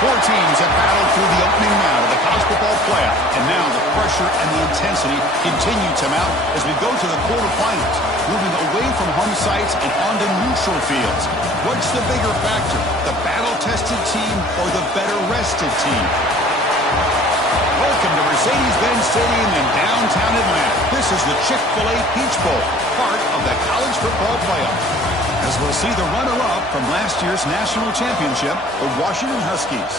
Four teams have battled through the opening round of the college football playoff, and now the pressure and the intensity continue to mount as we go to the quarterfinals, moving away from home sites and onto neutral fields. What's the bigger factor, the battle-tested team or the better-rested team? Welcome to Mercedes-Benz Stadium in downtown Atlanta. This is the Chick-fil-A Peach Bowl, part of the college football playoff. As we'll see the runner-up from last year's national championship, the Washington Huskies,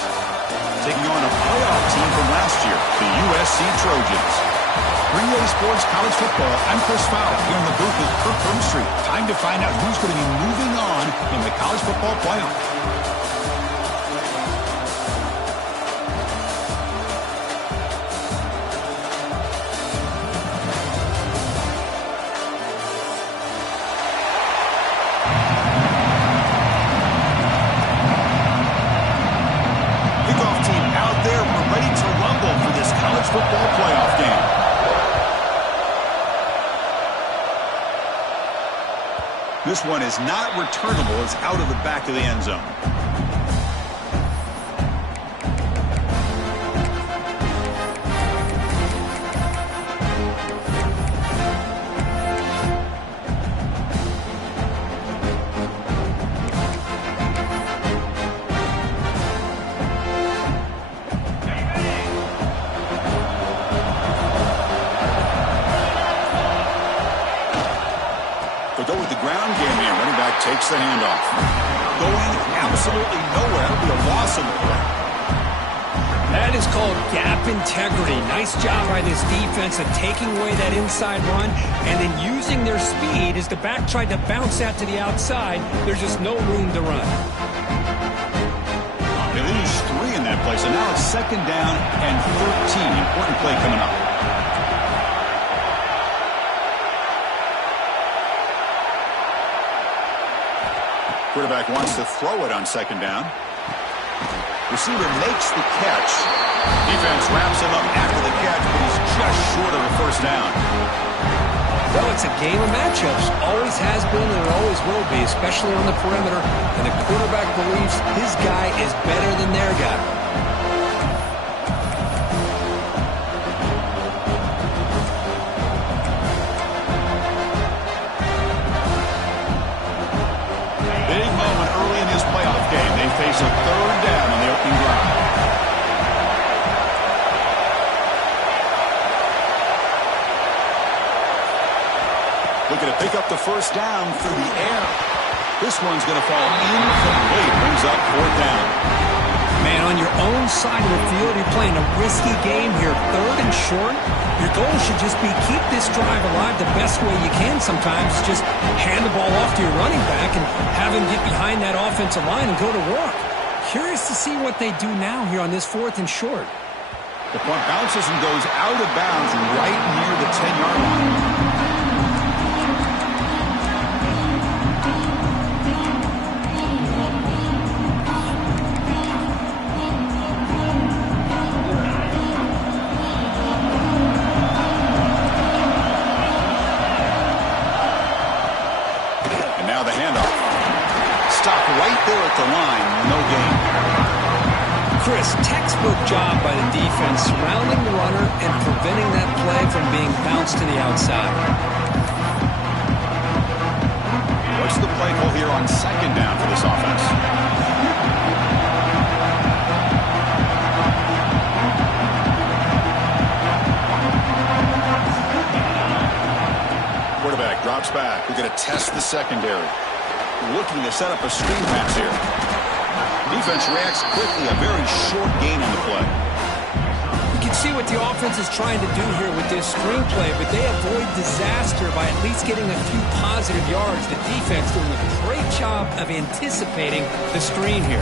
taking on a playoff team from last year, the USC Trojans. 3A Sports College Football, I'm Chris Fowler here in the booth with Kirk Herbstreit. Time to find out who's going to be moving on in the college football playoff. Football playoff game. This one is not returnable. It's out of the back of the end zone. Takes the handoff. Going absolutely nowhere. It'll be a loss of the play. That is called gap integrity. Nice job by this defense of taking away that inside run and then using their speed as the back tried to bounce out to the outside. There's just no room to run. They lose 3 in that play, so now it's 2nd down and 13. Important play coming up. Quarterback wants to throw it on 2nd down. Receiver makes the catch. Defense wraps him up after the catch, but he's just short of a 1st down. Well, it's a game of matchups. Always has been and it always will be, especially on the perimeter. And the quarterback believes his guy is better than their guy. Face a 3rd down on the opening drive. Looking to pick up the 1st down through the air. This one's going to fall incomplete. Brings up 4th down. Man, on your own side of the field, you're playing a risky game here. 3rd and short. Your goal should just be keep this drive alive the best way you can sometimes. Just hand the ball off to your running back and have him get behind that offensive line and go to work. Curious to see what they do now here on this 4th and short. The punt bounces and goes out of bounds right near the 10-yard line. Right there at the line, no gain. Chris, textbook job by the defense surrounding the runner and preventing that play from being bounced to the outside. What's the play call here on 2nd down for this offense? Quarterback drops back. We're going to test the secondary. Looking to set up a screen pass here. Defense reacts quickly. A very short gain on the play. You can see what the offense is trying to do here with this screen play, but they avoid disaster by at least getting a few positive yards. The defense doing a great job of anticipating the screen here.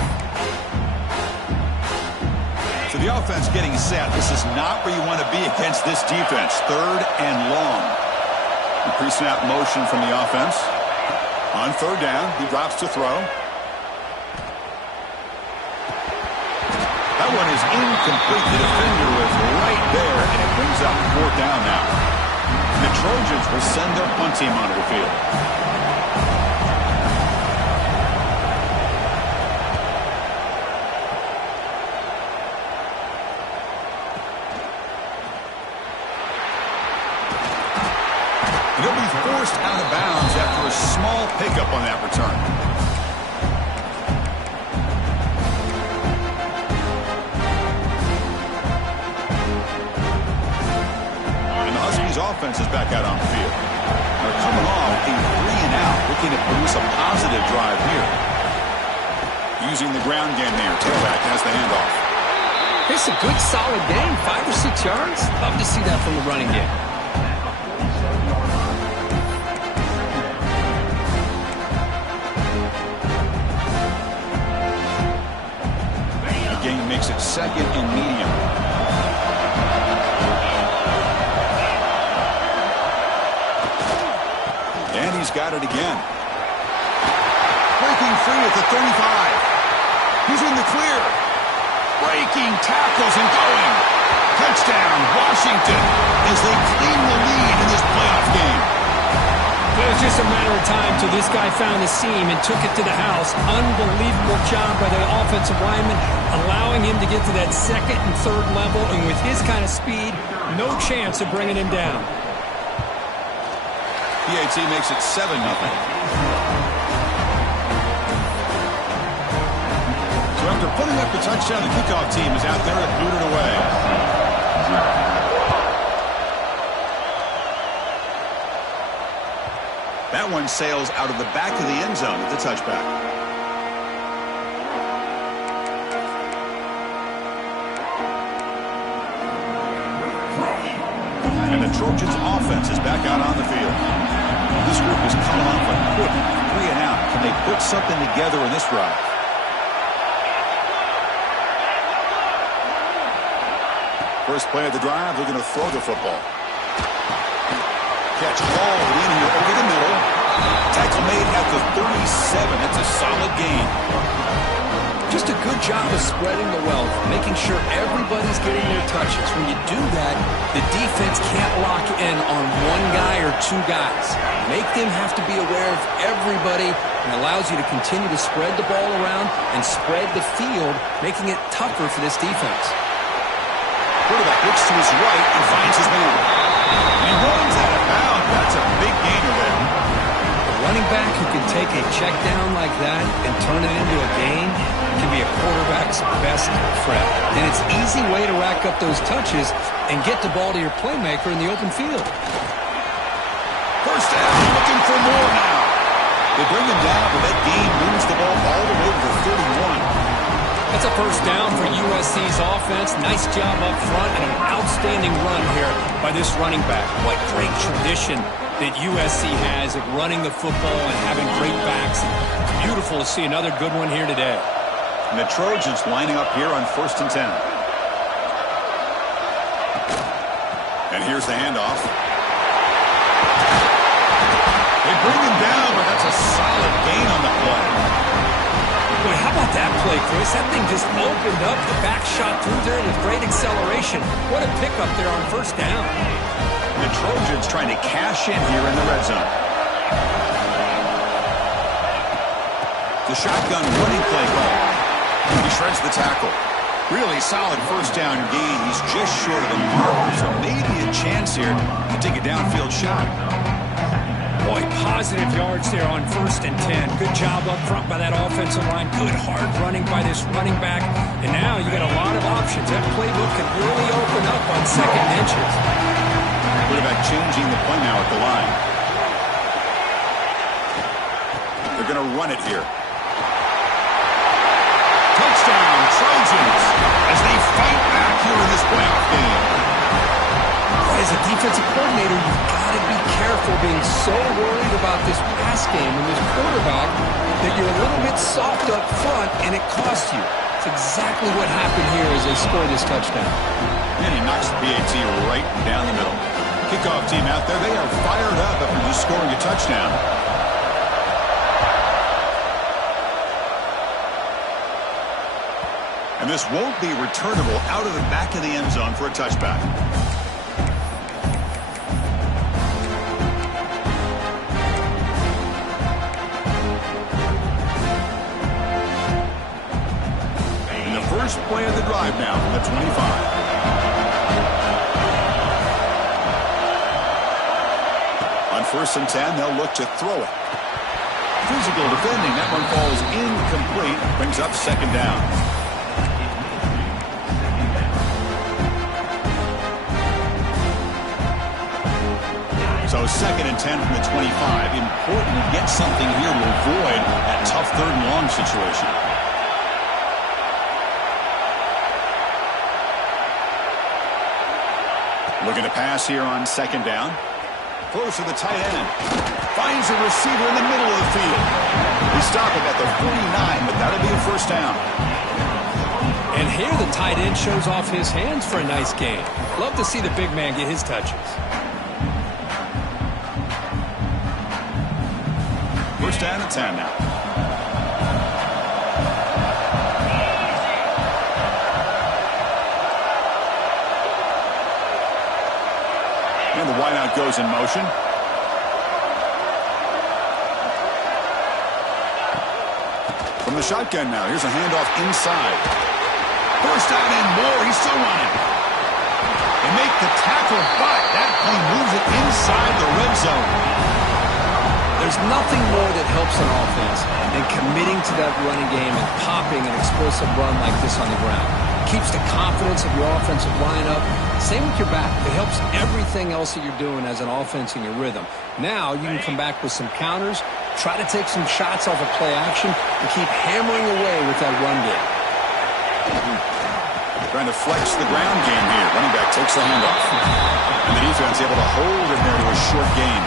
So the offense getting set. This is not where you want to be against this defense. 3rd and long. The pre-snap motion from the offense. On 3rd down, he drops to throw. That one is incomplete. The defender was right there, and it brings up 4th down now. The Trojans will send their punt team onto the field. And he'll be forced out of bounds after a small pickup on that return. And the Huskies offense is back out on the field. They're coming off a 3-and-out, looking to produce a positive drive here. Using the ground game there. Tailback has the handoff. It's a good, solid game. 5 or 6 yards. Love to see that from the running game. The game makes it 2nd and medium. And he's got it again. Breaking free at the 35. He's in the clear. Breaking tackles and going. Touchdown, Washington, as they claim the lead in this playoff game. It was just a matter of time till this guy found the seam and took it to the house. Unbelievable job by the offensive lineman, allowing him to get to that 2nd and 3rd level, and with his kind of speed, no chance of bringing him down. PAT makes it 7-0. So after putting up the touchdown, the kickoff team is out there to boot it away. That one sails out of the back of the end zone at the touchback. And the Trojans offense is back out on the field. This group is coming off a quick 3-and-out. Can they put something together in this drive? First play of the drive, they're going to throw the football. Catch hauled in here over the middle. Tackle made at the 37. That's a solid gain. Just a good job of spreading the wealth, making sure everybody's getting their touches. When you do that, the defense can't lock in on one guy or 2 guys. Make them have to be aware of everybody, and allows you to continue to spread the ball around and spread the field, making it tougher for this defense. Quarterback looks to his right and finds his man. And runs out of bounds. That's a big gainer there. A running back who can take a check down like that and turn it into a gain can be a quarterback's best friend. And it's an easy way to rack up those touches and get the ball to your playmaker in the open field. First down, looking for more now. They bring him down, but that gain moves the ball all the way to the 31. That's a first down for USC's offense. Nice job up front and an outstanding run here by this running back. What great tradition that USC has of running the football and having great backs. It's beautiful to see another good one here today. And the Trojans lining up here on 1st and 10. And here's the handoff. They bring him down, but that's a solid gain on the play. Boy, how about that play, Chris? That thing just opened up. The back shot through there with great acceleration. What a pickup there on 1st down. The Trojans trying to cash in here in the red zone. The shotgun running play call. He shreds the tackle. Really solid first down gain. He's just short of the mark, so maybe a chance here to take a downfield shot. Boy, positive yards there on 1st and 10. Good job up front by that offensive line. Good hard running by this running back. And now you got a lot of options. That playbook can really open up on 2nd and inches. Quarterback changing the play now at the line. They're going to run it here. Touchdown, Trojans, as they fight back here in this playoff game. As a defensive coordinator, you've got to be careful being so worried about this pass game and this quarterback that you're a little bit soft up front and it costs you. It's exactly what happened here as they score this touchdown. And he knocks the PAT right down the middle. Kickoff team out there, they are fired up after just scoring a touchdown. And this won't be returnable out of the back of the end zone for a touchback. And the first play of the drive now from the 25. On 1st and 10. They'll look to throw it. Physical defending. That one falls incomplete. Brings up 2nd down. So 2nd and 10 from the 25. Important to get something here to avoid that tough 3rd and long situation. Looking to pass here on 2nd down. Throws to the tight end. Finds a receiver in the middle of the field. He stopped him at the 49, but that'll be a 1st down. And here the tight end shows off his hands for a nice gain. Love to see the big man get his touches. 1st down and 10 now. And the wideout goes in motion. From the shotgun now. Here's a handoff inside. 1st down and more. He's still running. They make the tackle, but that play moves it inside the red zone. There's nothing more that helps an offense than committing to that running game and popping an explosive run like this on the ground. Keeps the confidence of your offensive line up. Same with your back. It helps everything else that you're doing as an offense in your rhythm. Now you can come back with some counters, try to take some shots off of play action, and keep hammering away with that run game. Trying to flex the ground game here. Running back takes the handoff. And the defense able to hold him there to a short gain.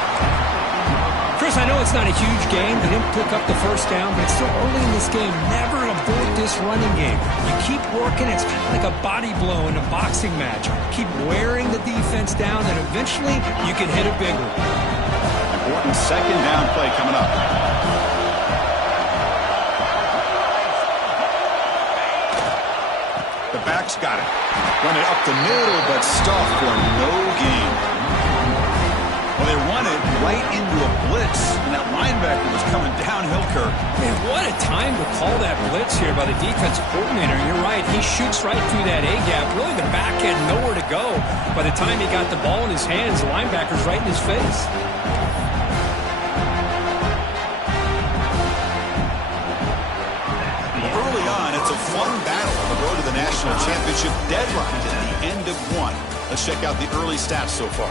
Chris, I know it's not a huge game. They didn't pick up the 1st down, but it's still early in this game. Never abort this running game. You keep working. It's kind of like a body blow in a boxing match. Keep wearing the defense down, and eventually you can hit a big one. Important 2nd down play coming up. The back's got it. Run it up the middle, but stuffed for no gain. Well, they run it right into a blitz, and that linebacker was coming downhill, Kirk. Man, what a time to call that blitz here by the defensive coordinator. You're right. He shoots right through that A-gap. Really, the back had nowhere to go. By the time he got the ball in his hands, the linebacker's right in his face. Early on, it's a fun battle on the road to the national championship deadline at the end of one. Let's check out the early stats so far.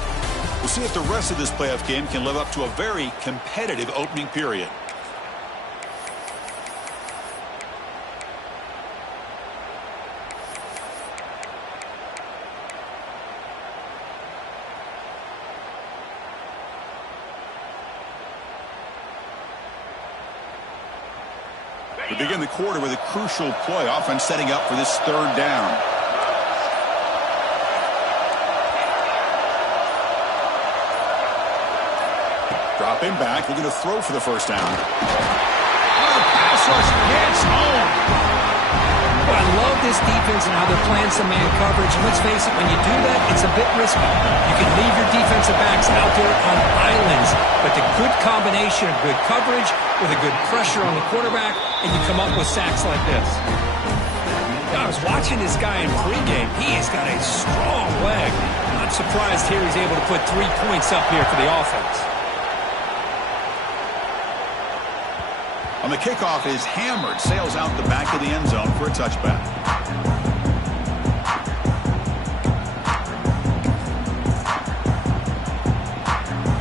We'll see if the rest of this playoff game can live up to a very competitive opening period. We begin the quarter with a crucial play. Offense setting up for this 3rd down. Drop him back. Looking to throw for the 1st down. Pass rush hits home. Well, I love this defense and how they're playing some man coverage. And let's face it, when you do that, it's a bit risky. You can leave your defensive backs out there on islands, but the good combination of good coverage with a good pressure on the quarterback, and you come up with sacks like this. I was watching this guy in pregame. He has got a strong leg. Not surprised here he's able to put 3 points up here for the offense. On the kickoff is hammered, sails out the back of the end zone for a touchback.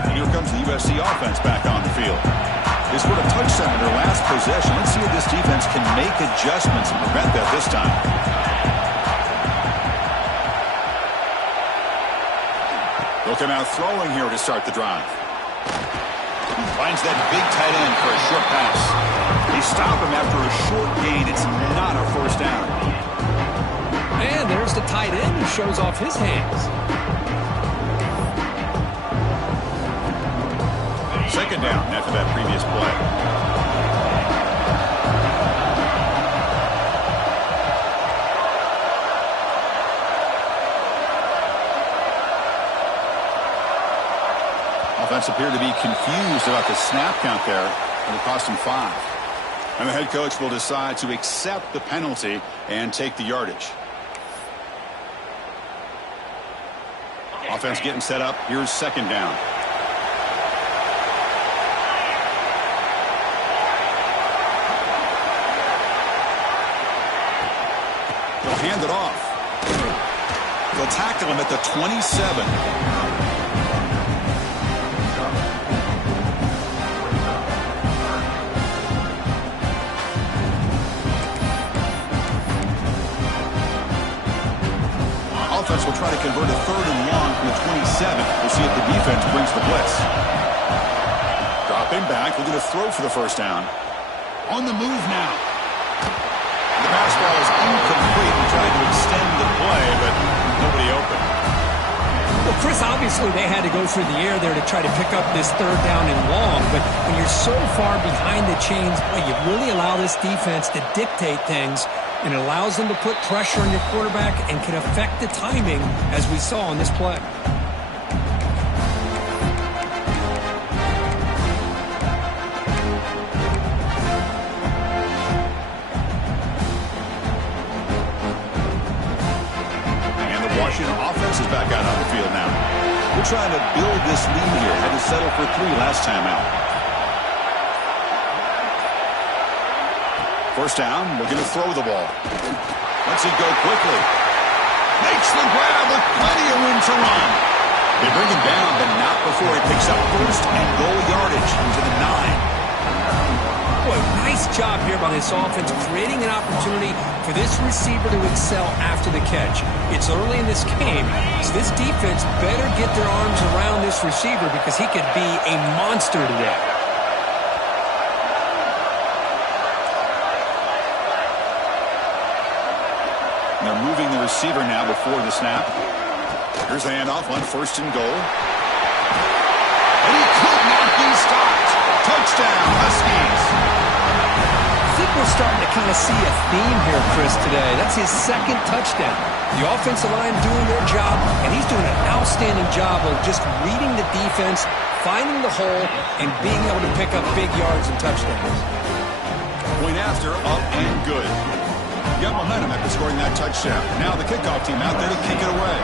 And here comes the USC offense back on the field. They scored a touchdown in their last possession. Let's see if this defense can make adjustments and prevent that this time. They'll come out throwing here to start the drive. Finds that big tight end for a short pass. They stop him after a short gain. It's not a 1st down. And there's the tight end who shows off his hands. 2nd down after that previous play. Offense appeared to be confused about the snap count there, and it cost him 5. And the head coach will decide to accept the penalty and take the yardage. Offense getting set up. Here's 2nd down. They'll hand it off. They'll tackle him at the 27. Offense will try to convert a 3rd and long from the 27. We'll see if the defense brings the blitz. Dropping back, looking to throw for the first down. On the move now. The pass ball is incomplete. He tried to extend the play, but nobody open. Well, Chris, obviously they had to go through the air there to try to pick up this 3rd down and long, but when you're so far behind the chains, boy, you really allow this defense to dictate things, and it allows them to put pressure on your quarterback and can affect the timing, as we saw on this play. Washington offense is back out on the field now. We're trying to build this lead here. Had to settle for 3 last time out. First down, we're going to throw the ball. Lets it go quickly. Makes the grab with plenty of room to run. They bring him down, but not before he picks up 1st and goal yardage into the 9. Boy, nice job here by this offense, creating an opportunity for this receiver to excel after the catch. It's early in this game, so this defense better get their arms around this receiver because he could be a monster today. They're moving the receiver now before the snap. Here's the handoff on 1st and goal. And he could not be stopped. Touchdown, Huskies. I think we're starting to kind of see a theme here, Chris, today. That's his 2nd touchdown. The offensive line doing their job, and he's doing an outstanding job of just reading the defense, finding the hole, and being able to pick up big yards and touchdowns. Point after, up and good. Got momentum after scoring that touchdown. Now the kickoff team out there to kick it away.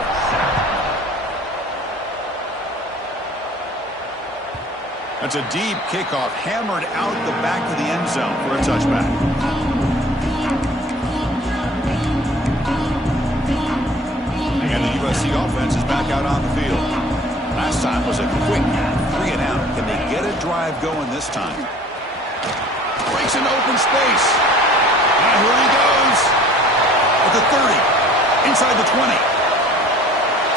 That's a deep kickoff, hammered out the back of the end zone for a touchback. And the USC offense is back out on the field. Last time was a quick 3 and out. Can they get a drive going this time? Breaks into open space. Now here he goes. At the 30. Inside the 20.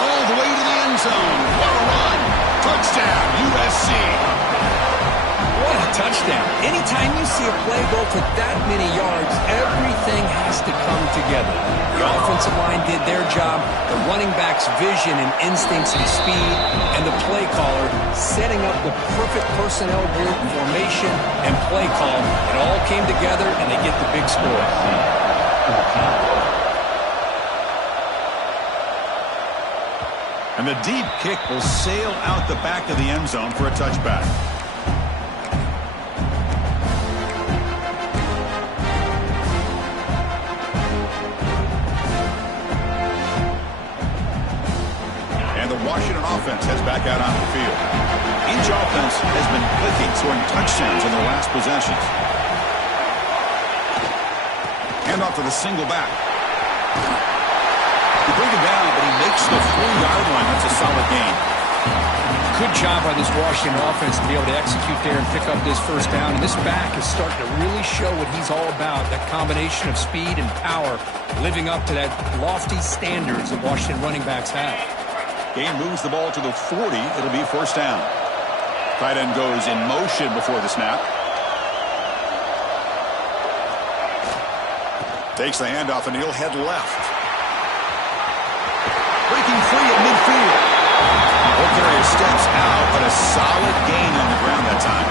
All the way to the end zone. What a run. Touchdown, USC. What a touchdown. Anytime you see a play go for that many yards, everything has to come together. The offensive line did their job, the running back's vision and instincts and speed, and the play caller setting up the perfect personnel group, formation, and play call. It all came together, and they get the big score. And the deep kick will sail out the back of the end zone for a touchback. And the Washington offense heads back out onto the field. Each offense has been clicking, scoring touchdowns in their last possessions. Hand off to the single back. He brings it down, but he makes the 4-yard line. That's a solid gain. Good job by this Washington offense to be able to execute there and pick up this first down. And this back is starting to really show what he's all about, that combination of speed and power, living up to that lofty standards that Washington running backs have. Gain moves the ball to the 40. It'll be first down. Tight end goes in motion before the snap. Takes the handoff, and he'll head left. Breaking free at midfield. Ball carrier steps out, but a solid gain on the ground that time.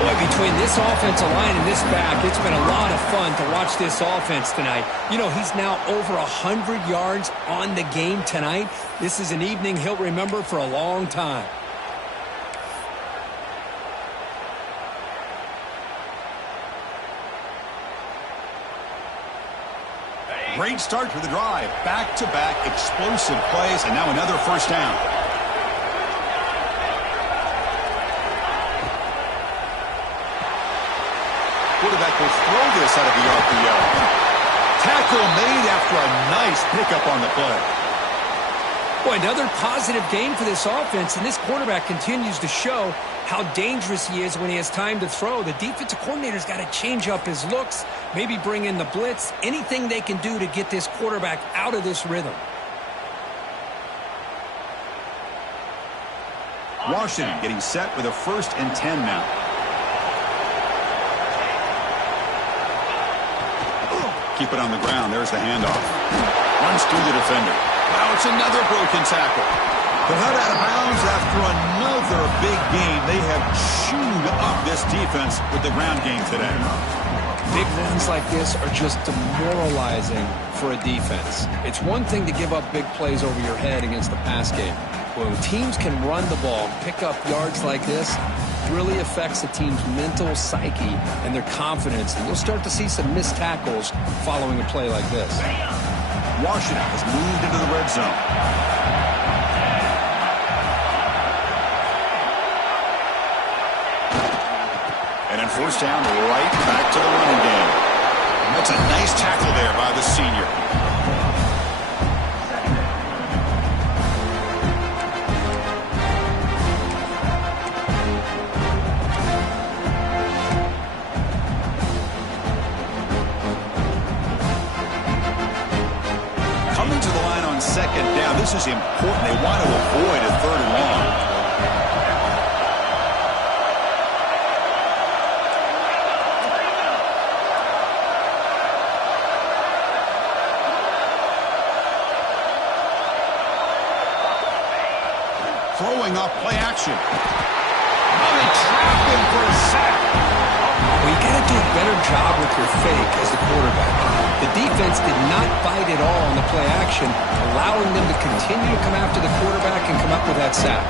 Boy, between this offensive line and this back, it's been a lot of fun to watch this offense tonight. You know, he's now over 100 yards on the game tonight. This is an evening he'll remember for a long time. Great start to the drive. Back-to-back explosive plays, and now another first down. Quarterback will throw this out of the RPO. Tackle made after a nice pickup on the play. Boy, another positive game for this offense, and this quarterback continues to show how dangerous he is when he has time to throw. The defensive coordinator's got to change up his looks, maybe bring in the blitz, anything they can do to get this quarterback out of this rhythm. Washington getting set with a 1st and 10 now. Keep it on the ground. There's the handoff. Runs through the defender. Now it's another broken tackle. But not out of bounds after another big game. They have chewed up this defense with the ground game today. Big runs like this are just demoralizing for a defense. It's one thing to give up big plays over your head against the pass game. When teams can run the ball, pick up yards like this, really affects the team's mental psyche and their confidence. And you'll start to see some missed tackles following a play like this. Washington has moved into the red zone. And in 1st down, right back to the running game. That's a nice tackle there by the senior. Coming to the line on 2nd down. This is important. They want to avoid a 3rd and long. Throwing up play action. Oh, they trapped him for a sack. Well, you got to do a better job with your fake as the quarterback. The defense did not bite at all on the play action, allowing them to continue to come after the quarterback and come up with that sack.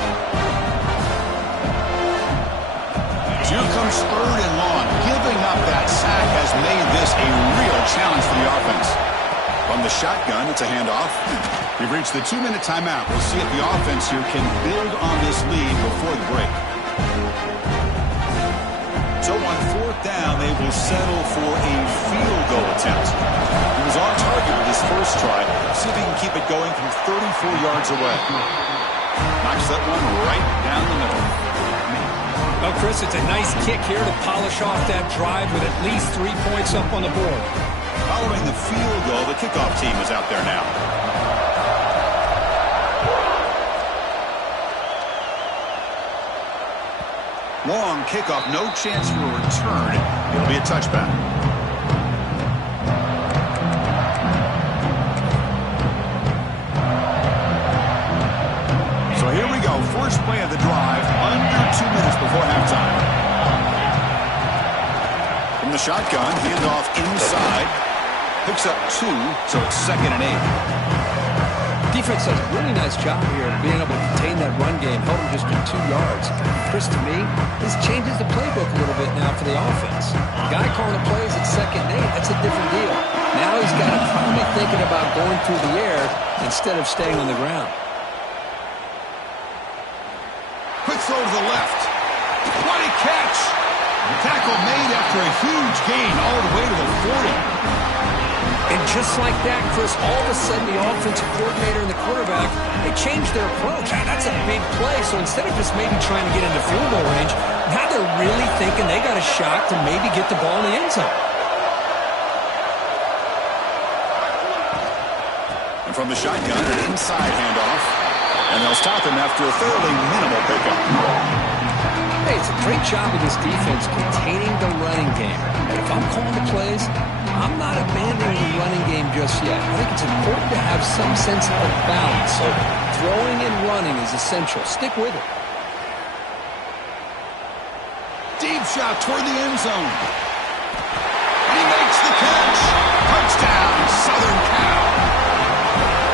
Here comes 3rd and long. Giving up that sack has made this a real challenge for the offense. From the shotgun, it's a handoff. We've reached the 2-minute timeout. We'll see if the offense here can build on this lead before the break. So on 4th down, they will settle for a field goal attempt. He was on target with his first try. See if he can keep it going from 34 yards away. Knocks that one right down the middle. Well, Chris, it's a nice kick here to polish off that drive with at least 3 points up on the board. Following the field goal, the kickoff team is out there now. Long kickoff, no chance for a return. It'll be a touchback. So here we go. First play of the drive, under 2 minutes before halftime. From the shotgun, handoff inside. Picks up 2, so it's 2nd and 8. Defense does a really nice job here of being able to contain that run game, held him just to 2 yards. Chris, to me, this changes the playbook a little bit now for the offense. The guy calling the plays at 2nd and 8, that's a different deal. Now he's got to probably thinking about going through the air instead of staying on the ground. Quick throw to the left. What a catch! Tackle made after a huge gain all the way to the 40. And just like that, Chris, all of a sudden the offensive coordinator and the quarterback, they changed their approach. That's a big play. So instead of just maybe trying to get into field goal range, now they're really thinking they got a shot to maybe get the ball in the end zone. And from the shotgun, an inside handoff. And they'll stop him after a fairly minimal pickup. Hey, it's a great job of this defense containing the running game. But if I'm calling the plays, I'm not abandoning the running game just yet. I think it's important to have some sense of balance. So throwing and running is essential. Stick with it. Deep shot toward the end zone. And he makes the catch. Touchdown, Southern Cal.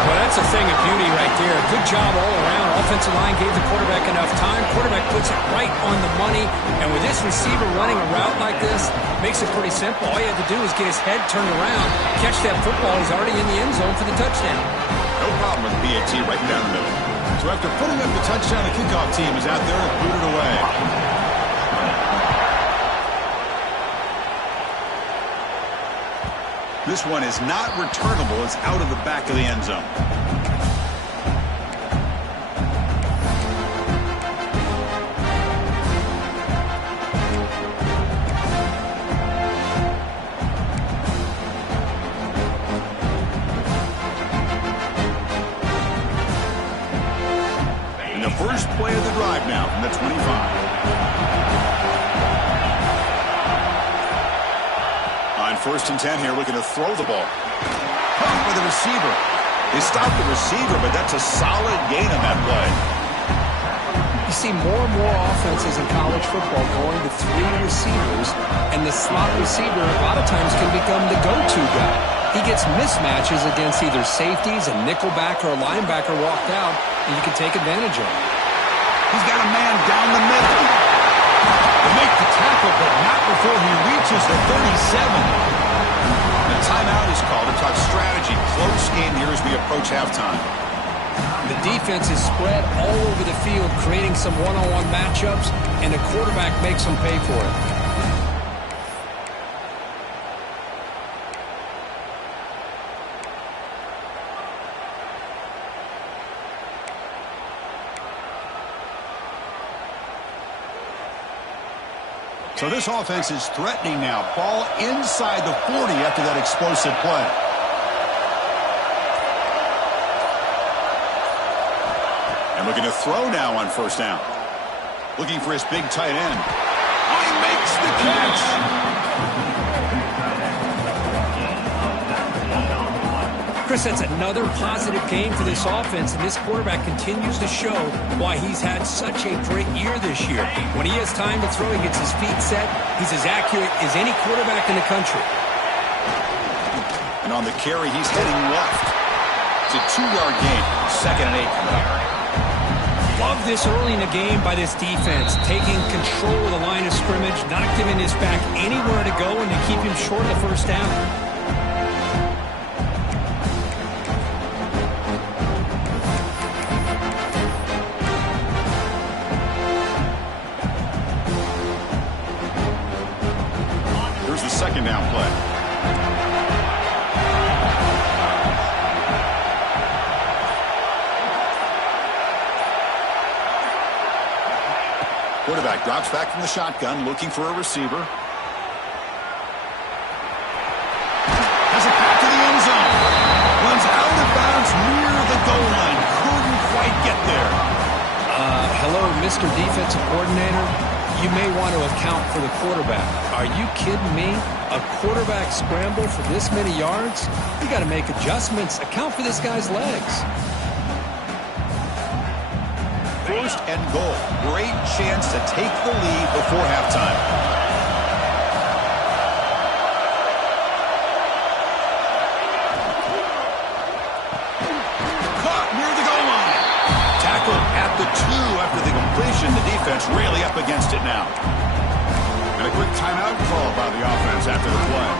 Well, that's a thing of beauty right there. Good job all around. Offensive line gave the quarterback enough time. Quarterback puts it right on the money. And with this receiver running a route like this, makes it pretty simple. All you have to do is get his head turned around, catch that football. He's already in the end zone for the touchdown. No problem with the PAT right down the middle. So after putting up the touchdown, the kickoff team is out there and booted away. This one is not returnable. It's out of the back of the end zone. And the first play of the drive now from the 25. First and 10 here, looking to throw the ball. Caught by the receiver. They stopped the receiver, but that's a solid gain on that play. You see more and more offenses in college football going to 3 receivers, and the slot receiver a lot of times can become the go-to guy. He gets mismatches against either safeties, a nickelback, or a linebacker walked out, and you can take advantage of it. He's got a man down the middle. To make the tackle, but not before he reaches the 37. The timeout is called to talk strategy. Close game here as we approach halftime. The defense is spread all over the field, creating some one-on-one matchups, and the quarterback makes them pay for it. So this offense is threatening now. Ball inside the 40 after that explosive play. And looking to throw now on first down. Looking for his big tight end. Oh, he makes the catch. Chris, that's another positive game for this offense, and this quarterback continues to show why he's had such a great year this year. When he has time to throw, he gets his feet set. He's as accurate as any quarterback in the country. And on the carry, he's heading left. It's a 2-yard gain, 2nd and 8. Love this early in the game by this defense, taking control of the line of scrimmage, not giving his back anywhere to go, and to keep him short of the first down. Second down play. Quarterback drops back from the shotgun, looking for a receiver. Has it back to the end zone. Runs out of bounds near the goal line. Couldn't quite get there. Hello, Mr. Defensive Coordinator. You may want to account for the quarterback. Are you kidding me? A quarterback scramble for this many yards? You got to make adjustments. Account for this guy's legs. First and goal. Great chance to take the lead before halftime. Caught near the goal line. Tackled at the 2 after the completion. The defense really up against it now. And a quick timeout call by the offense after the play.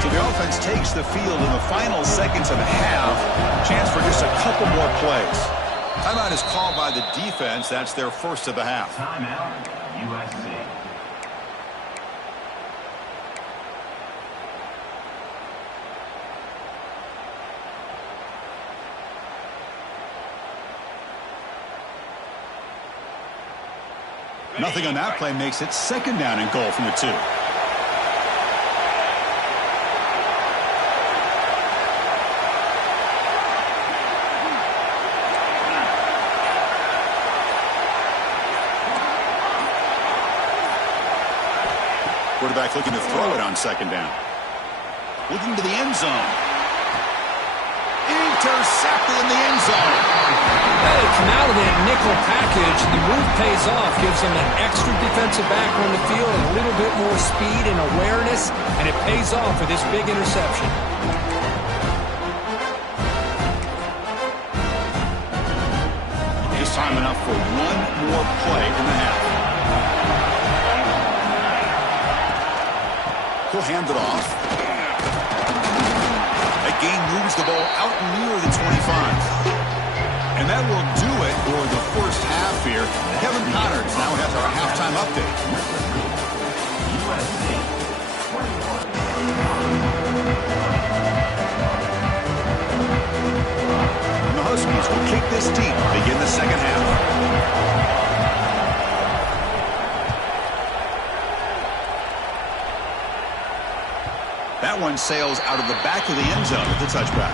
So the offense takes the field in the final seconds of the half. Chance for just a couple more plays. Timeout is called by the defense. That's their first of the half. Timeout, USC. Nothing on that play makes it 2nd down and goal from the 2. Quarterback looking to throw it on 2nd down. Looking to the end zone. Intercepted in the end zone. They come out of that nickel package. The move pays off, gives them an extra defensive back on the field, and a little bit more speed and awareness, and it pays off for this big interception. Just time enough for one more play in the half. He'll hand it off. That gain moves the ball out near the 25. And that will do it for the first half here. Kevin Connors now has our halftime update. And the Huskies will kick this deep to begin the second half. That one sails out of the back of the end zone at the touchback.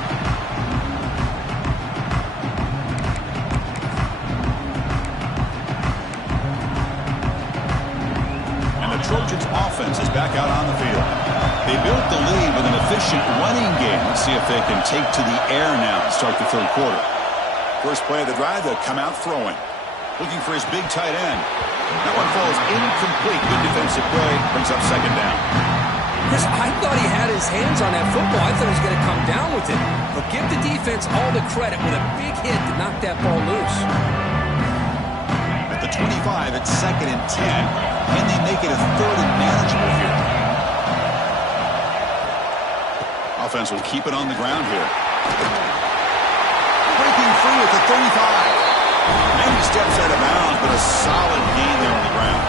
Trojans offense is back out on the field. They built the lead with an efficient running game. Let's see if they can take to the air now and start the third quarter. First play of the drive, they'll come out throwing. Looking for his big tight end. That one falls incomplete. Good defensive play. Brings up second down. Chris, I thought he had his hands on that football. I thought he was going to come down with it. But give the defense all the credit with a big hit to knock that ball loose. At the 25, it's 2nd and 10. And they make it a 3rd and manageable here. Offense will keep it on the ground here. Breaking free at the 35. And he steps out of bounds, but a solid gain there on the ground.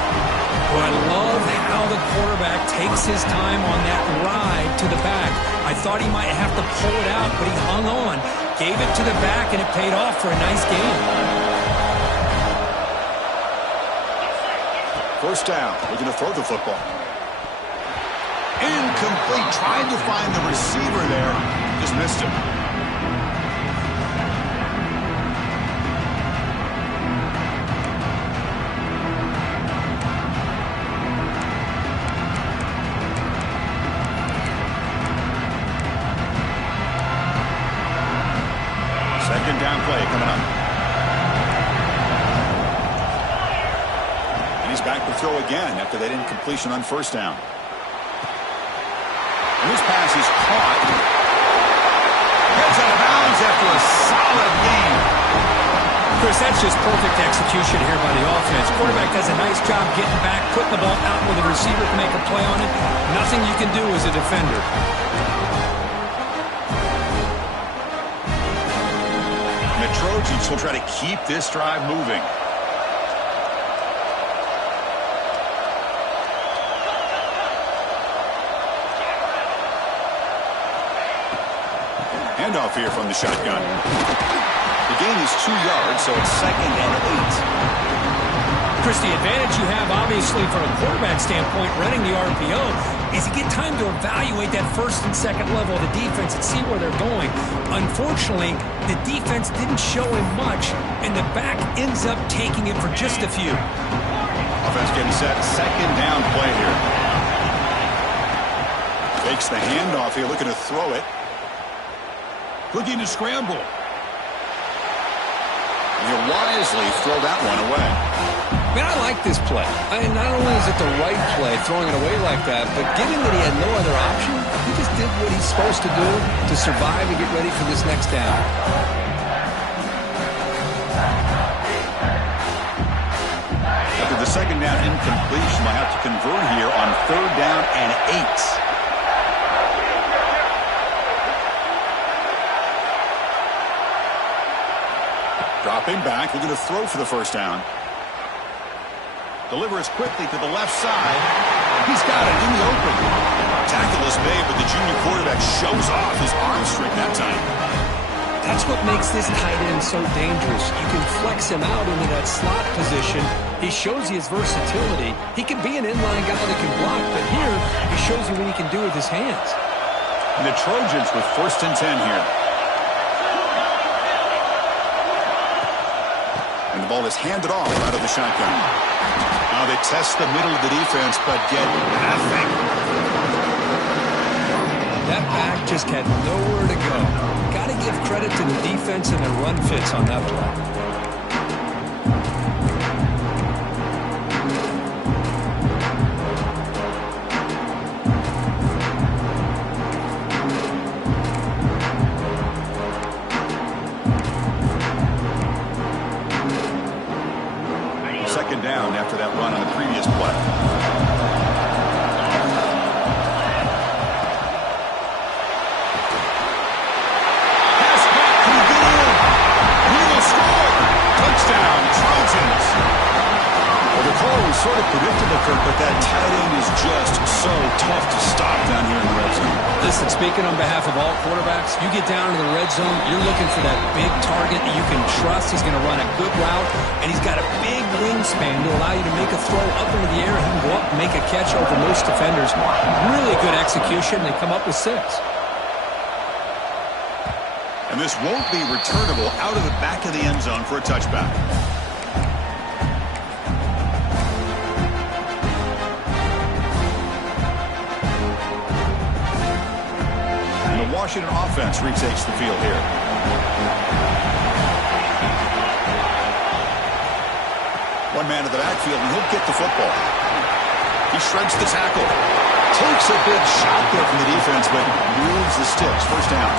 Well, I love how the quarterback takes his time on that ride to the back. I thought he might have to pull it out, but he hung on. Gave it to the back, and it paid off for a nice gain. First down. We're going to throw the football. Incomplete. Tried to find the receiver there. Just missed him. Second down play coming up. Back to throw again after that incompletion on first down. And this pass is caught. Gets out of bounds after a solid gain. Chris, that's just perfect execution here by the offense. Quarterback does a nice job getting back, putting the ball out where the receiver can make a play on it. Nothing you can do as a defender. And the Trojans will try to keep this drive moving. Handoff here from the shotgun. The gain is 2 yards, so it's 2nd and 8. Chris, the advantage you have, obviously, from a quarterback standpoint, running the RPO, is you get time to evaluate that first and second level of the defense and see where they're going. Unfortunately, the defense didn't show him much, and the back ends up taking it for just a few. Offense getting set. Second down play here. Fakes the handoff here, looking to throw it. Looking to scramble. He'll wisely throw that one away. Man, I like this play. Not only is it the right play, throwing it away like that, but given that he had no other option, he just did what he's supposed to do to survive and get ready for this next down. After the second down incompletion, they'll have to convert here on 3rd down and 8. Dropping back, looking to throw for the first down. Delivers quickly to the left side. He's got it in the open. Tackle is made, but the junior quarterback shows off his arm strength that time. That's what makes this tight end so dangerous. You can flex him out into that slot position. He shows you his versatility. He can be an inline guy that can block, but here he shows you what he can do with his hands. And the Trojans with 1st and 10 here. And the ball is handed off out of the shotgun. Now they test the middle of the defense, but get nothing. That back just had nowhere to go. Got to give credit to the defense and their run fits on that play. Second down after that run on the previous play. Kirk, but that tight end is just so tough to stop down here in the red zone. Listen, speaking on behalf of all quarterbacks, you get down to the red zone, you're looking for that big target that you can trust. He's going to run a good route, and he's got a big wingspan to allow you to make a throw up into the air. He can go up and make a catch over most defenders. Really good execution. They come up with 6. And this won't be returnable out of the back of the end zone for a touchback. And the Washington offense retakes the field here. One man to the backfield, and he'll get the football. He shreds the tackle. Takes a big shot there from the defense, but moves the sticks. First down.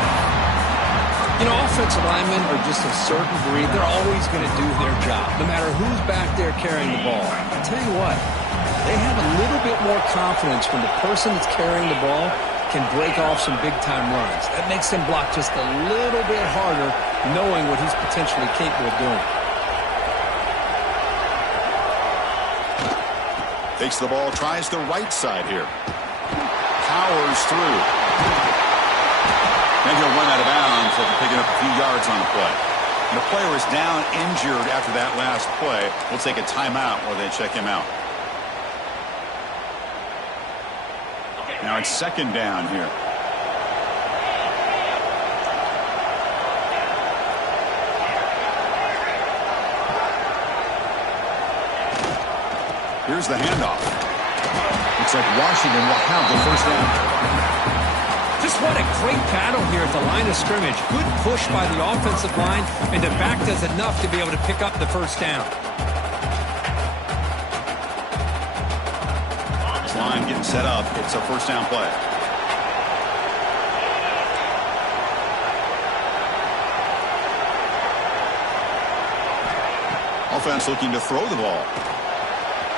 You know, offensive linemen are just a certain breed. They're always going to do their job, no matter who's back there carrying the ball. I'll tell you what, they have a little bit more confidence when the person that's carrying the ball can break off some big-time runs. That makes them block just a little bit harder, knowing what he's potentially capable of doing. Takes the ball, tries the right side here. Powers through. And he'll run out of bounds after picking up a few yards on the play. And the player is down injured after that last play. We'll take a timeout while they check him out. Now it's second down here. Here's the handoff. Looks like Washington will have the first down. Just what a great battle here at the line of scrimmage. Good push by the offensive line, and the back does enough to be able to pick up the first down. This line getting set up. It's a first down play. Offense looking to throw the ball.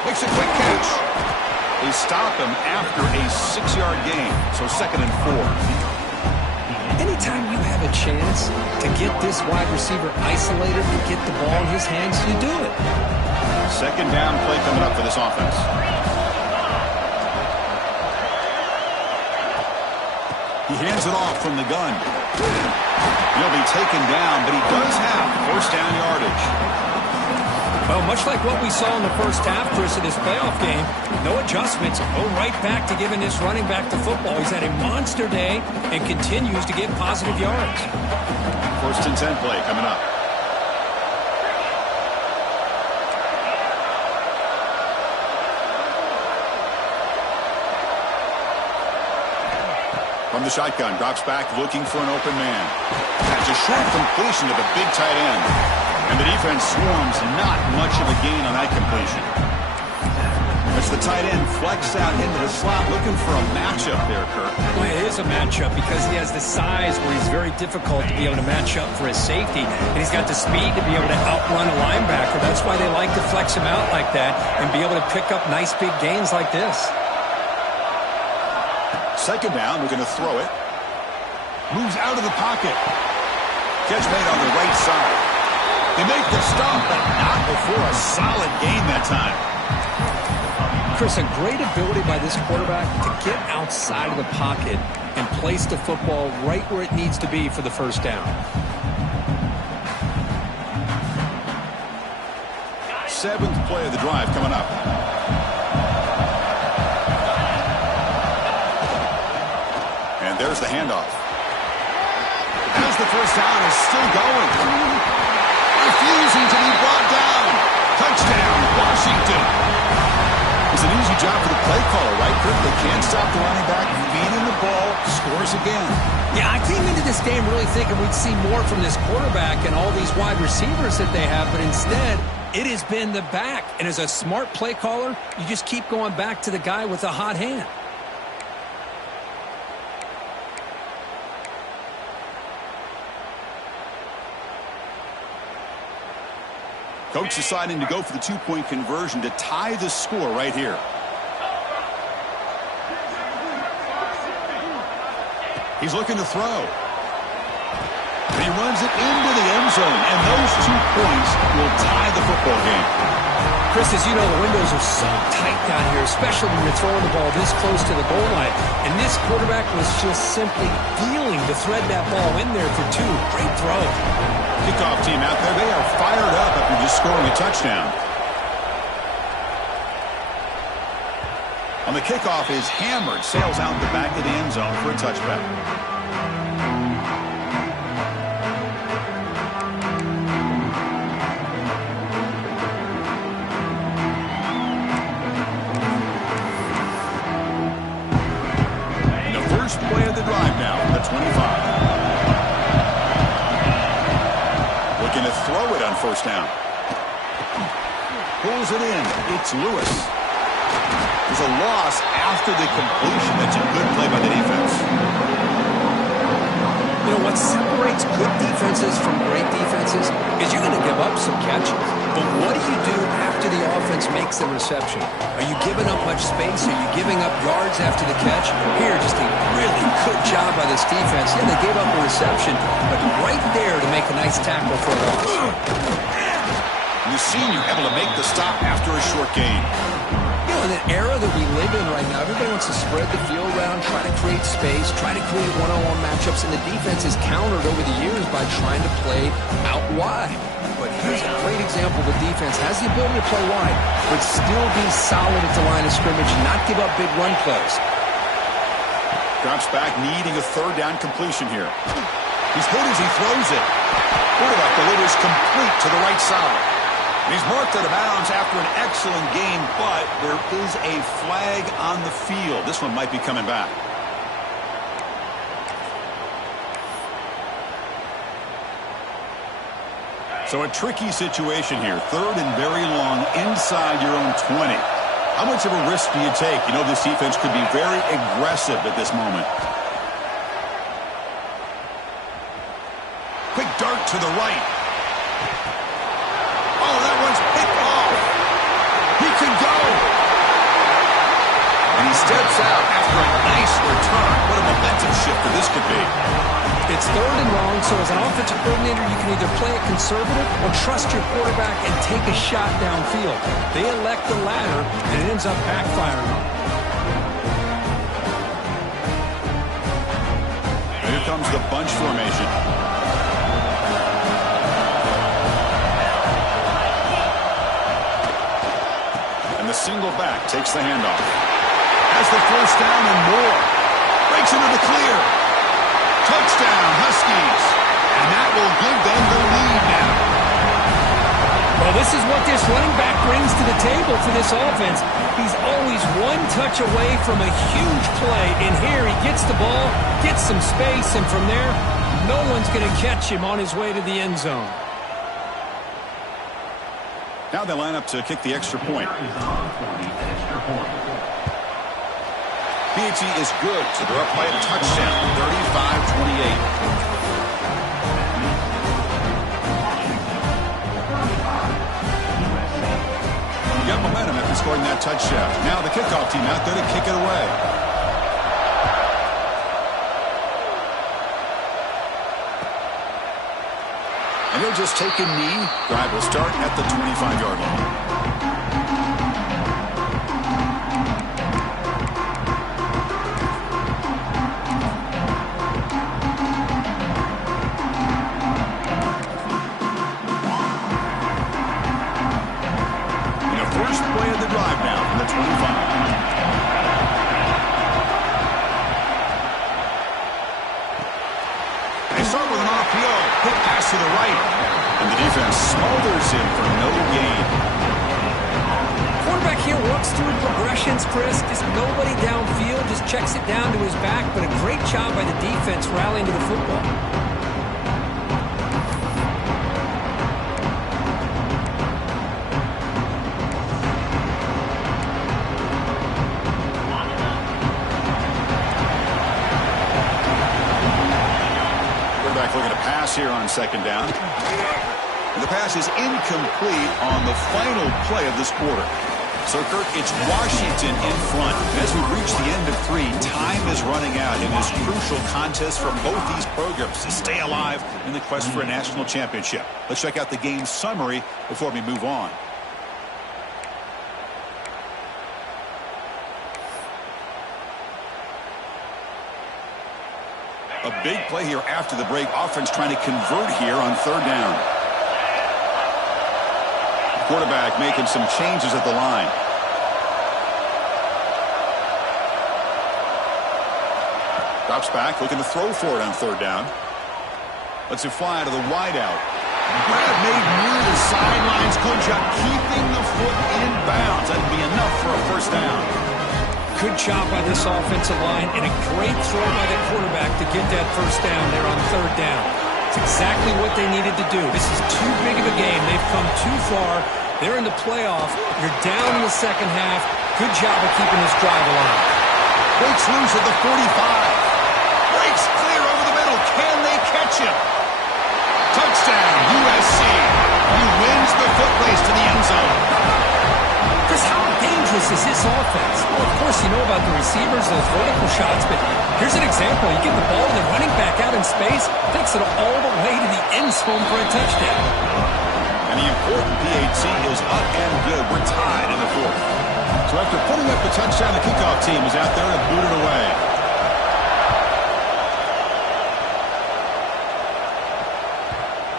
Makes a quick catch. They stop him after a 6-yard gain, so 2nd and 4. Anytime you have a chance to get this wide receiver isolated and get the ball in his hands, you do it. Second down play coming up for this offense. He hands it off from the gun. He'll be taken down, but he does have first down yardage. Well, much like what we saw in the first half, Chris, of this playoff game, no adjustments. Go right back to giving this running back the football. He's had a monster day and continues to get positive yards. First and 10 play coming up. From the shotgun, drops back looking for an open man. That's a short completion to the big tight end. And the defense swarms, not much of a gain on that completion. As the tight end flex out into the slot, looking for a matchup there, Kirk. Well, it is a matchup because he has the size where he's very difficult to be able to match up for his safety. And he's got the speed to be able to outrun a linebacker. That's why they like to flex him out like that and be able to pick up nice big gains like this. Second down, we're going to throw it. Moves out of the pocket. Catch made on the right side. They make the stop, but not before a solid gain that time. Chris, a great ability by this quarterback to get outside of the pocket and place the football right where it needs to be for the first down. Seventh play of the drive coming up. And there's the handoff. As the first down is still going. Refusing to be brought down. Touchdown, Washington. It's an easy job for the play caller, right, Kirk? They can't stop the running back, feeding the ball, scores again. Yeah, I came into this game really thinking we'd see more from this quarterback and all these wide receivers that they have, but instead, it has been the back. And as a smart play caller, you just keep going back to the guy with the hot hand. Coach deciding to go for the two-point conversion to tie the score right here. He's looking to throw. And he runs it into the end zone. And those 2 points will tie the football game. Chris, as you know, the windows are so tight down here, especially when you're throwing the ball this close to the goal line. And this quarterback was just simply feeling to thread that ball in there for two. Great throw. Kickoff team out there, they are fired up after just scoring a touchdown. On the kickoff is hammered, sails out the back of the end zone for a touchback. Play of the drive now, the 25. Looking to throw it on first down. Pulls it in. It's Lewis. There's a loss after the completion. That's a good play by the defense. You know, what separates good defenses from great defenses is you're going to give up some catches. But what do you do after the offense makes the reception? Are you giving up much space? Are you giving up yards after the catch? Here, just a really good job by this defense. Yeah, they gave up a reception, but right there to make a nice tackle for an officer. The senior able to make the stop after a short gain. You know, in an era that we live in right now, everybody wants to spread the field around, try to create space, try to create one-on-one matchups, and the defense is countered over the years by trying to play out wide. But here's a great example. The defense has the ability to play wide, but still be solid at the line of scrimmage and not give up big run plays. Drops back, needing a third down completion here. He's hit as he throws it. Quarterback delivers complete to the right side. And he's marked out of bounds after an excellent game, but there is a flag on the field. This one might be coming back. So a tricky situation here. Third and very long inside your own 20. How much of a risk do you take? You know, this defense could be very aggressive at this moment. Quick dart to the right. Oh, that one's picked off. He can go. And he steps out after a nice return. What a momentum shifter this could be. It's third and long, so as an offensive coordinator, you can either play it conservative or trust your quarterback and take a shot downfield. They elect the latter, and it ends up backfiring on them. Here comes the bunch formation. And the single back takes the handoff. Has the first down and more. Breaks into the clear. Touchdown, Huskies. And that will give them the lead now. Well, this is what this running back brings to the table for this offense. He's always one touch away from a huge play. And here he gets the ball, gets some space, and from there, no one's going to catch him on his way to the end zone. Now they line up to kick the extra point. PAT is good, so they're up by a touchdown, 35-28. You got momentum after scoring that touchdown. Now the kickoff team out there to kick it away. And they'll just take a knee. Drive will start at the 25-yard line. To the right, and the defense smothers him for no gain. Quarterback here works through progressions, Chris. Just nobody downfield, just checks it down to his back, but a great job by the defense rallying to the football. Looking to pass here on second down. And the pass is incomplete on the final play of this quarter. So, Kirk, it's Washington in front. As we reach the end of 3, time is running out in this crucial contest for both these programs to stay alive in the quest for a national championship. Let's check out the game summary before we move on. A big play here after the break. Offense trying to convert here on third down. Quarterback making some changes at the line. Drops back, looking to throw for it on third down. Lets it fly to the wideout. Grab made near the sidelines. Kojak keeping the foot in bounds. That'd be enough for a first down. Good job by this offensive line and a great throw by the quarterback to get that first down there on third down. It's exactly what they needed to do. This is too big of a game. They've come too far. They're in the playoff. You're down in the second half. Good job of keeping this drive alive. Breaks loose at the 45. Breaks clear over the middle. Can they catch him? Touchdown, USC. He wins the foot race to the end zone. Chris, how dangerous is this offense? Well, of course, you know about the receivers, those vertical shots, but here's an example. You get the ball to the running back out in space, takes it all the way to the end zone for a touchdown. And the important PAT is up and good. We're tied in the fourth. So after putting up the touchdown, the kickoff team is out there to boot it away.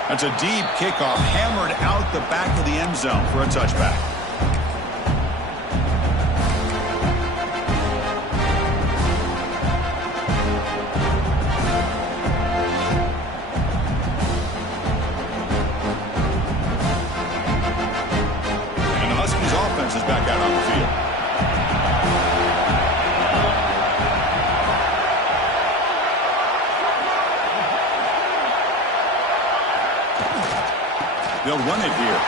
That's a deep kickoff, hammered out the back of the end zone for a touchback. And the Huskies offense is back out on the field. They'll run it here.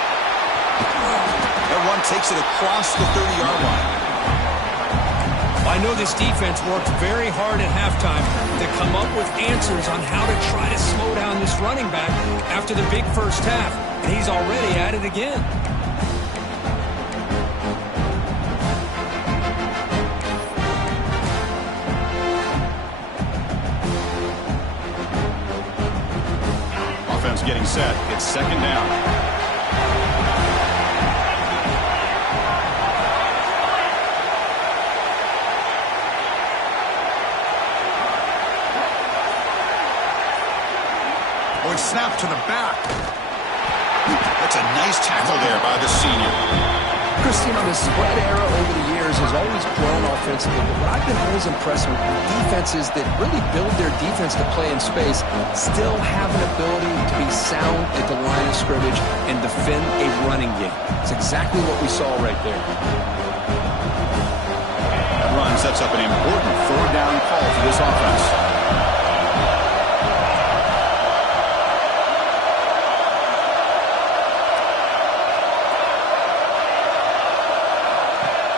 That run takes it across the 30-yard line. I know this defense worked very hard at halftime to come up with answers on how to try to slow down this running back after the big first half, and he's already at it again. Getting set. It's second down. Oh, it's snapped to the back. That's a nice tackle there by the senior. Christine, the spread era over the years has always grown offensively, but what I've been always impressed with defenses that really build their defense to play in space still have an ability to be sound at the line of scrimmage and defend a running game. It's exactly what we saw right there. That run sets up an important third down call for this offense.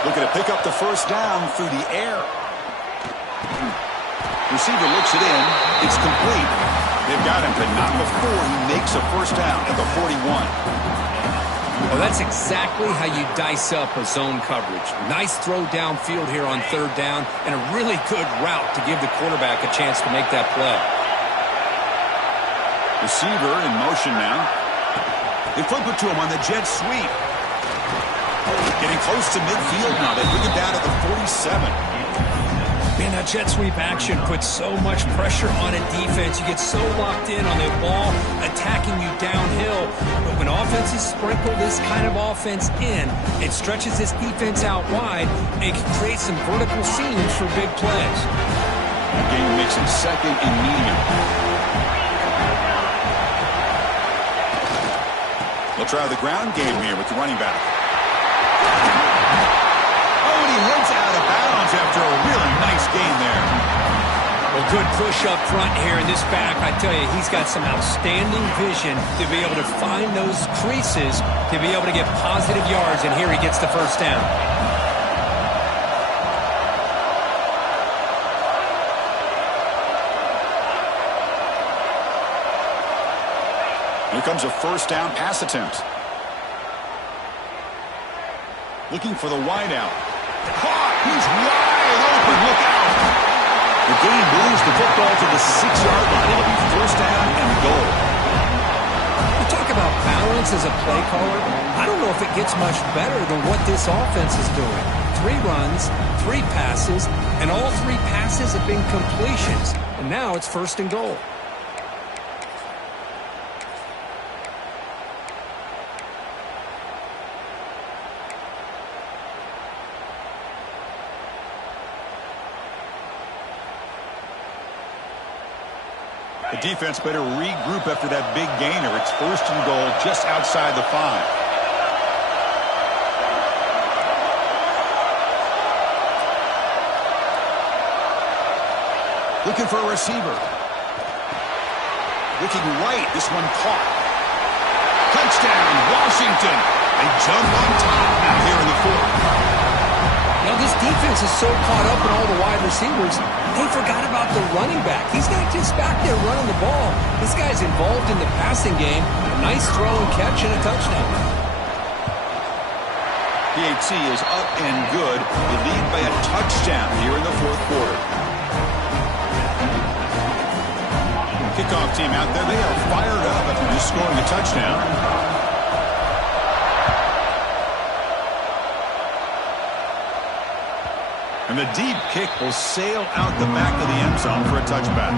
Looking to pick up the first down through the air. Receiver looks it in. It's complete. They've got him, but not before he makes a first down at the 41. Well, that's exactly how you dice up a zone coverage. Nice throw downfield here on third down, and a really good route to give the quarterback a chance to make that play. Receiver in motion now. They flip it to him on the jet sweep. Getting close to midfield now. They bring it down to the 47. Man, that jet sweep action puts so much pressure on a defense. You get so locked in on the ball attacking you downhill. But when offenses sprinkle this kind of offense in, it stretches this defense out wide and can create some vertical seams for big plays. The game makes it second and medium. They'll try the ground game here with the running back. Oh, and he heads out of bounds after a really nice gain there. Well, good push up front here in this back. I tell you, he's got some outstanding vision to be able to find those creases, to be able to get positive yards, and here he gets the first down. Here comes a first down pass attempt. Looking for the wideout. Caught! He's wide open. Look out! The game moves the football to the 6-yard line. It'll be first down and goal. You talk about balance. experience as a play caller, I don't know if it gets much better than what this offense is doing. 3 runs, 3 passes, and all 3 passes have been completions. And now it's 1st and goal. The defense better regroup after that big gainer. It's 1st and goal just outside the 5. Looking for a receiver. Looking right. This one caught. Touchdown, Washington. They jump on top now here in the 4th. Now, this defense is so caught up in all the wide receivers, they forgot about the running back. He's not just back there running the ball. This guy's involved in the passing game. A nice throw and catch and a touchdown. PAT is up and good. They lead by a touchdown here in the 4th quarter. Kickoff team out there. They are fired up after just scoring a touchdown. And the deep kick will sail out the back of the end zone for a touchback.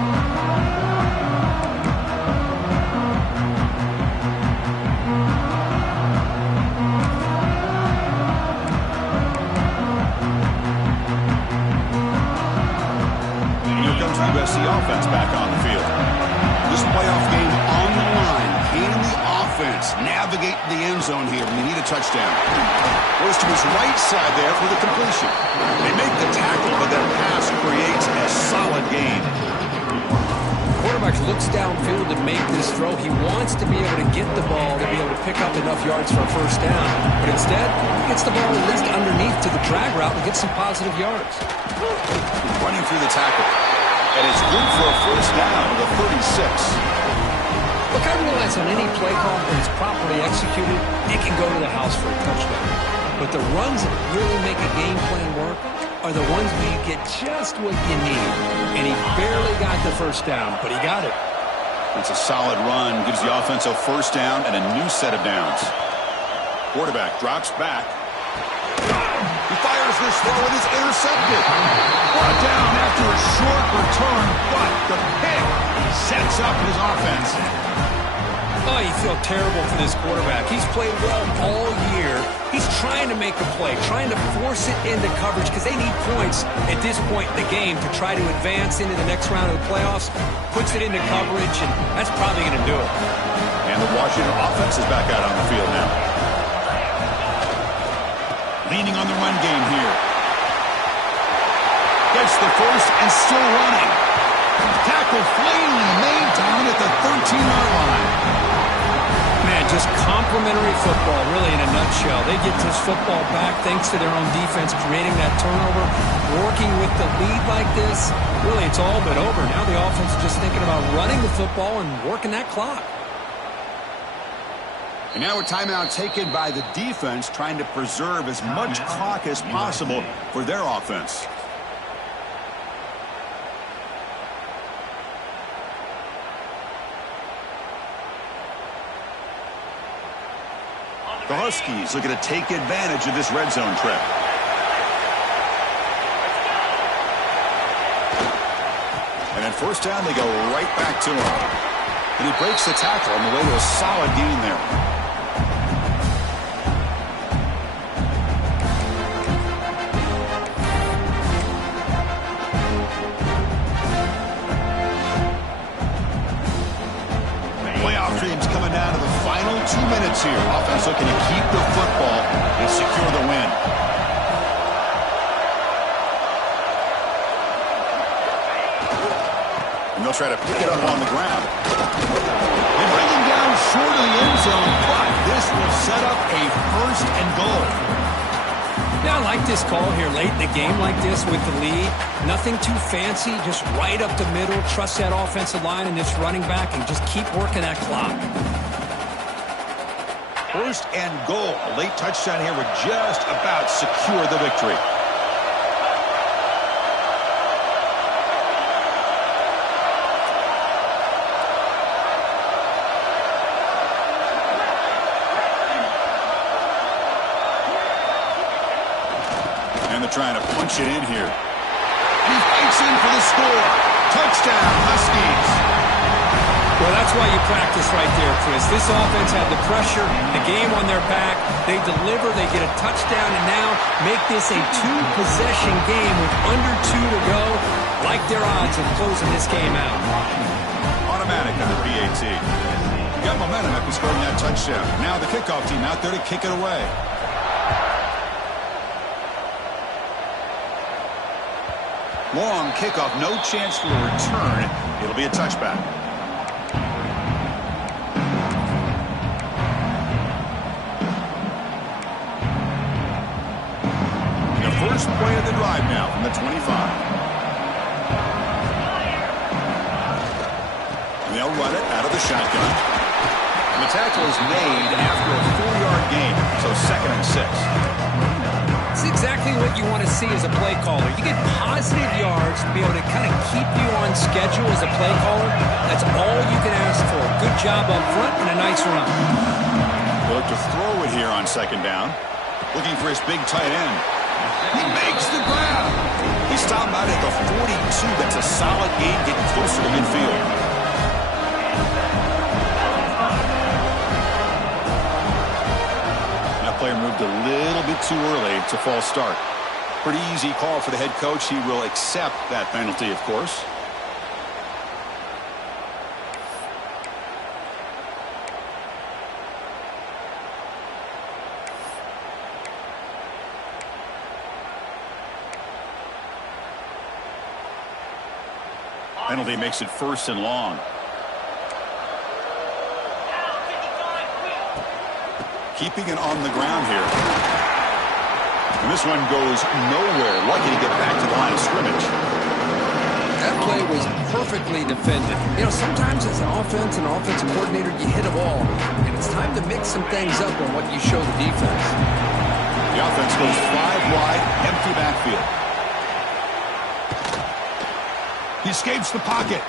And here comes the USC offense back on the field. This playoff game on the line. Can the offense navigate the end zone here when they need a touchdown? Goes to his right side there for the completion. They make the tackle, but that pass creates a solid gain. Quarterback looks downfield to make this throw. He wants to be able to get the ball to be able to pick up enough yards for a 1st down. But instead, he gets the ball at least underneath to the drag route and gets some positive yards. Running through the tackle. And it's good for a 1st down to the 36. Look, I realize on any play call when it's properly executed, it can go to the house for a touchdown. But the runs that really make a game plan work are the ones where you get just what you need. And he barely got the 1st down, but he got it. It's a solid run. Gives the offense a 1st down and a new set of downs. Quarterback drops back. He fires this throw and is intercepted. Brought down after a short return, but the pick sets up his offense. Oh, you feel terrible for this quarterback. He's played well all year. He's trying to make a play, trying to force it into coverage because they need points at this point in the game to try to advance into the next round of the playoffs. Puts it into coverage, and that's probably going to do it. And the Washington offense is back out on the field now. Leaning on the run game here. Gets the 1st and still running. Tackle plainly made down at the 13-yard line. Man, just complimentary football, really, in a nutshell. They get this football back thanks to their own defense, creating that turnover, working with the lead like this. Really, it's all but over. Now the offense is just thinking about running the football and working that clock. And now a timeout taken by the defense, trying to preserve as much clock as possible for their offense. The Huskies looking to take advantage of this red zone trip. And at 1st down, they go right back to him. And he breaks the tackle on the way to a solid gain there. Playoff dreams coming down to the final 2 minutes here. Offense looking to keep the football and secure the win. And they'll try to pick it up on the ground. They bring him down short of the end zone, but this will set up a 1st and goal. Yeah, I like this call here late in the game like this with the lead. Nothing too fancy, just right up the middle. Trust that offensive line and this running back and just keep working that clock. 1st and goal. A late touchdown here would just about secure the victory. And they're trying to punch it in here. And he fights in for the score. Touchdown, Huskies. Well, that's why you practice right there, Chris. This offense had the pressure, the game on their back. They deliver, they get a touchdown, and now make this a two-possession game with under 2 to go. Like their odds of closing this game out. Automatic on the PAT. Got momentum after scoring that touchdown. Now the kickoff team out there to kick it away. Long kickoff, no chance for a return. It'll be a touchback. The first play of the drive now from the 25. They'll run it out of the shotgun. And the tackle is made after a 4-yard gain, so 2nd and 6. It's exactly what you want to see as a play caller. You get positive yards to be able to kind of keep you on schedule as a play caller. That's all you can ask for. Good job up front and a nice run. They'll look to throw it here on 2nd down. Looking for his big tight end. He makes the grab. He stopped out at the 42. That's a solid gain, getting closer to midfield. Player moved a little bit too early to false start. Pretty easy call for the head coach. He will accept that penalty, of course. Penalty makes it 1st and long. Keeping it on the ground here. And this one goes nowhere. Lucky to get back to the line of scrimmage. That play was perfectly defended. You know, sometimes as an offensive coordinator, you hit a wall. And it's time to mix some things up on what you show the defense. The offense goes 5 wide, empty backfield. He escapes the pocket.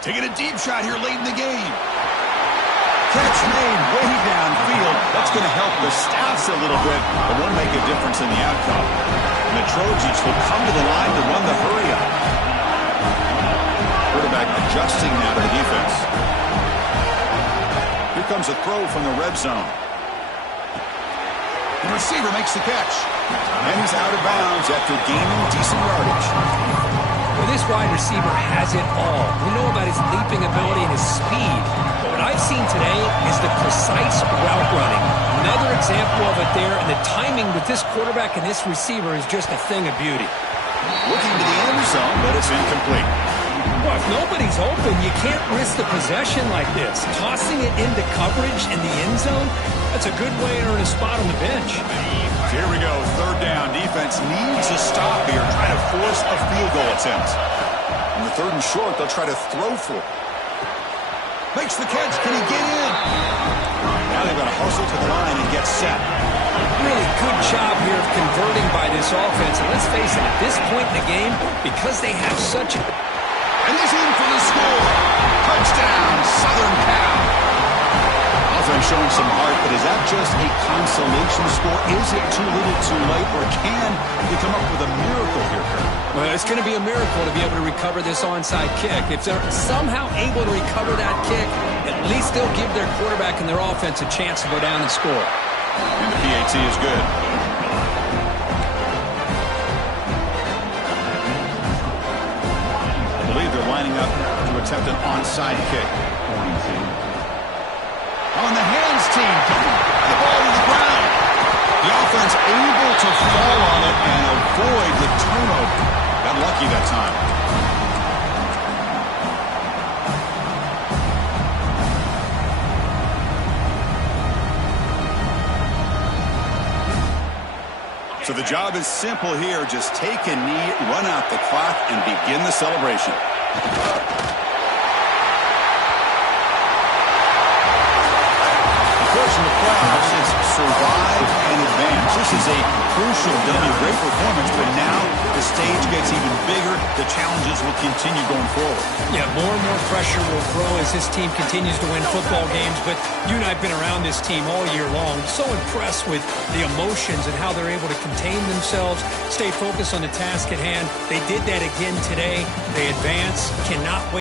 Taking a deep shot here late in the game. Catch made way downfield. That's going to help the stats a little bit, but won't make a difference in the outcome. And the Trojans will come to the line to run the hurry-up. Quarterback adjusting now to the defense. Here comes a throw from the red zone. The receiver makes the catch. And he's out of bounds after gaining decent yardage. Well, this wide receiver has it all. We know about his leaping ability and his speed. But what I've seen today is the precise route running. Another example of it there, and the timing with this quarterback and this receiver is just a thing of beauty. Looking to the end zone, but it's incomplete. Well, if nobody's open, you can't risk the possession like this. Tossing it into coverage in the end zone, that's a good way to earn a spot on the bench. Here we go, 3rd down. Defense needs a stop here, trying to force a field goal attempt. On the 3rd and short, they'll try to throw for it. Makes the catch. Can he get in? Now they've got to hustle to the line and get set. Really good job here of converting by this offense. And let's face it, at this point in the game, because they have such a... And he's in for the score. Touchdown, Southern Cal. Offense showing some heart, but is that just a consolation score? Is it too little too late, or can they come up with a miracle here, Kurt? Well, it's going to be a miracle to be able to recover this onside kick. If they're somehow able to recover that kick, at least they'll give their quarterback and their offense a chance to go down and score. And the PAT is good. I believe they're lining up to attempt an onside kick. On the hands team, the ball to the ground. The offense able to fall on it and avoid the turnover. Got lucky that time. So the job is simple here. Just take a knee, run out the clock, and begin the celebration. In the playoffs is survive and advance. This is a crucial W. Great performance, but now the the stage gets even bigger, the challenges will continue going forward. Yeah, more and more pressure will grow as this team continues to win football games. But you and I have been around this team all year long. So impressed with the emotions and how they're able to contain themselves, stay focused on the task at hand. They did that again today. They advance. Cannot wait.